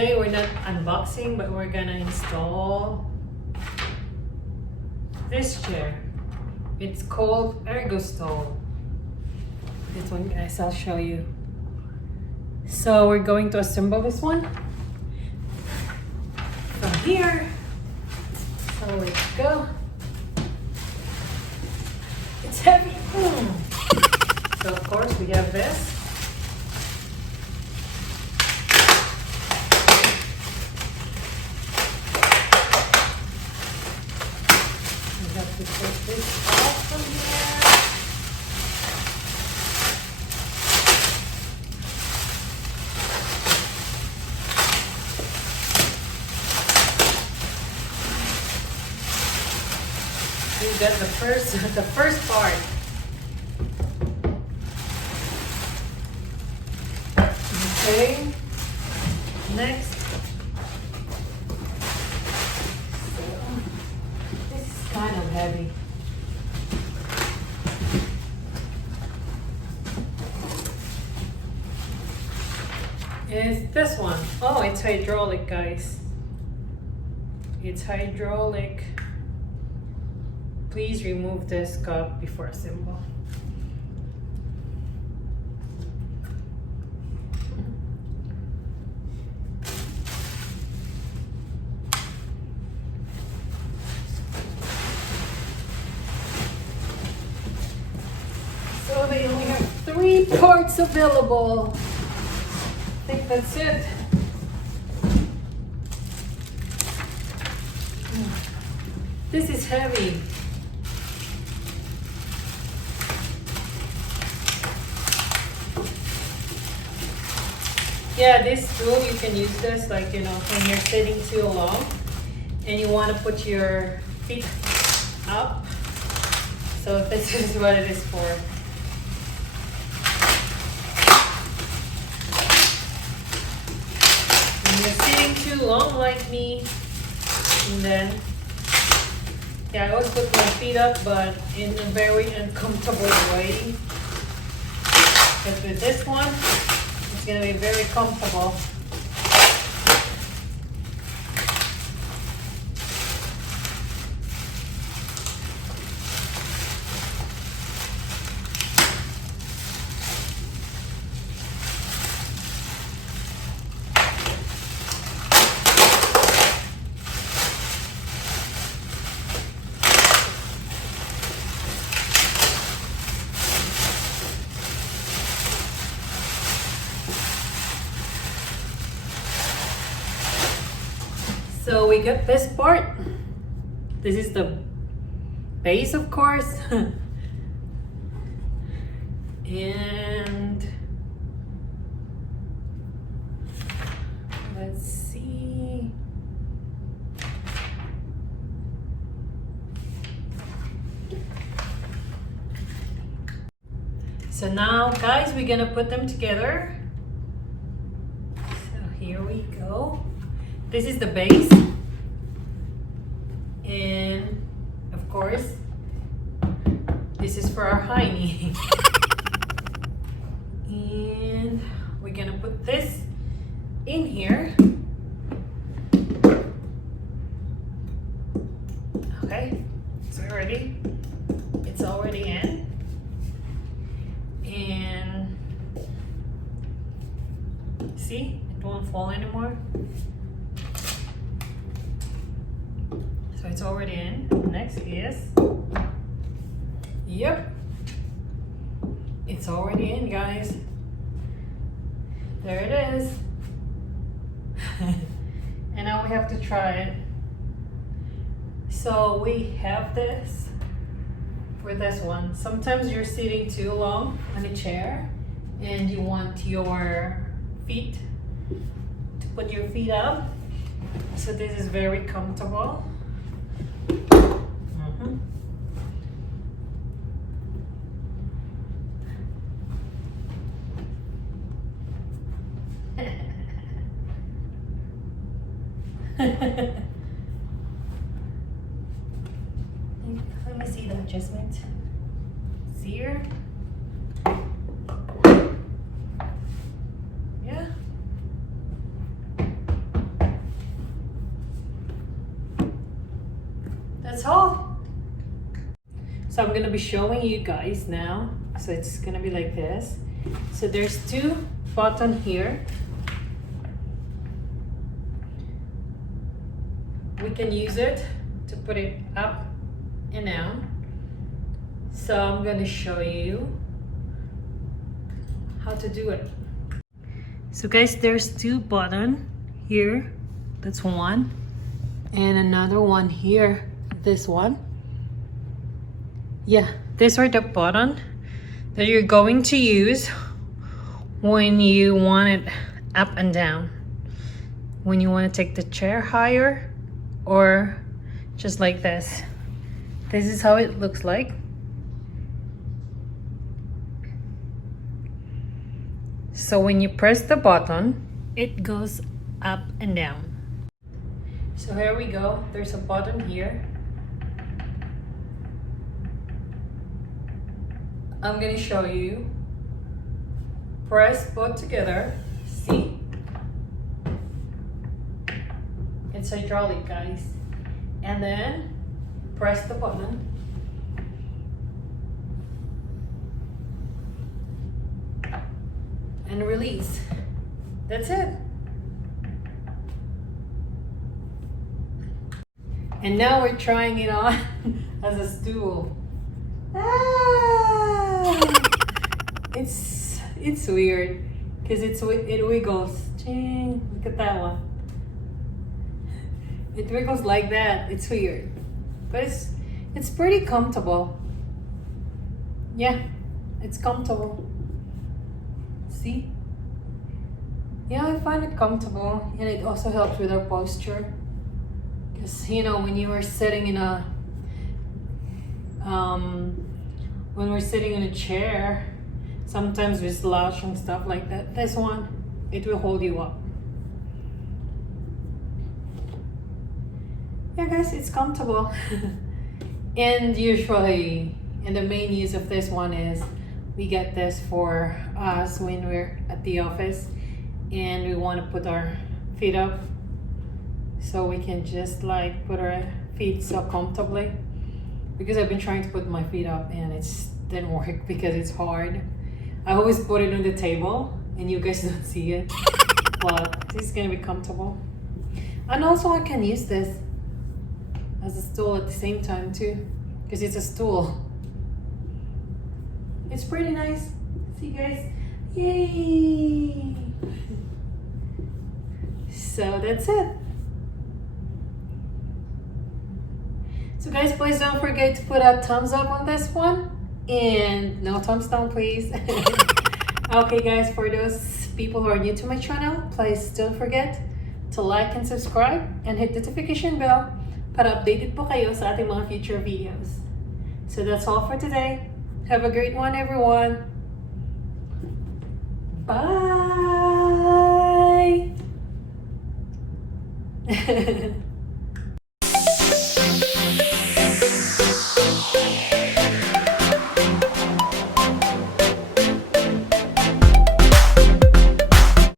today we're not unboxing, but we're gonna install this chair. It's called Ergostool. This one, guys, I'll show you. So we're going to assemble this one from here. So let's go. It's heavy. So of course we have this. We have to take this off from here. We got the first part. Okay. Next. So, this is kind of heavy. Is this one? Oh, it's hydraulic, guys. It's hydraulic. Please remove this cup before assemble. So they only have 3 parts available. I think that's it. This is heavy. Yeah, this stool, you can use this like, you know, when you're sitting too long and you want to put your feet up. So this is what it is for. When you're sitting too long like me, and then, yeah, I always put my feet up, but in a very uncomfortable way. Because with this one, it's going to be very comfortable. So we got this part. This is the base, of course. And let's see. So now, guys, we're gonna put them together. So here we go. This is the base, and of course, this is for our high knee. And we're gonna put this in here. Okay, so it's already in. And see, it won't fall anymore. So it's already in. Next is, yep, it's already in, guys. There it is. And now we have to try it. So we have this for this one. Sometimes you're sitting too long on a chair and you want your feet to put your feet up. So this is very comfortable. Let me see the adjustment. See here? Yeah. that's all. So I'm gonna be showing you guys now. So it's gonna be like this. So there's 2 buttons here. We can use it to put it up and down. So I'm gonna show you how to do it. So guys, there's 2 buttons here. That's one. And another one here. This one. Yeah, these are the buttons that you're going to use when you want it up and down. When you want to take the chair higher or just like this. This is how it looks like. So when you press the button, it goes up and down. So here we go. There's a button here. I'm gonna show you. Press both together. See? It's hydraulic, guys. And then press the button. And release. That's it. And now we're trying it on as a stool. It's weird because it wiggles. Look at that one. It wiggles like that. It's weird, but it's pretty comfortable. Yeah, it's comfortable. See? Yeah, I find it comfortable, and it also helps with our posture. Because when you are sitting in a when we're sitting in a chair, sometimes we slouch and stuff like that. This one, it will hold you up. Yeah, guys, it's comfortable. And usually, and the main use of this one is we get this for us when we're at the office and we want to put our feet up, so we can just like put our feet so comfortably. Because I've been trying to put my feet up and it didn't work because it's hard. I always put it on the table and you guys don't see it, but this is gonna be comfortable. And also I can use this as a stool at the same time too, because it's a stool. It's pretty nice. See, guys? Yay! So that's it. So guys, please don't forget to put a thumbs up on this one, and no thumbs down, please. Okay guys, for those people who are new to my channel, please don't forget to like and subscribe and hit the notification bell para updated po kayo sa ating mga future videos. So that's all for today. Have a great one, everyone. Bye.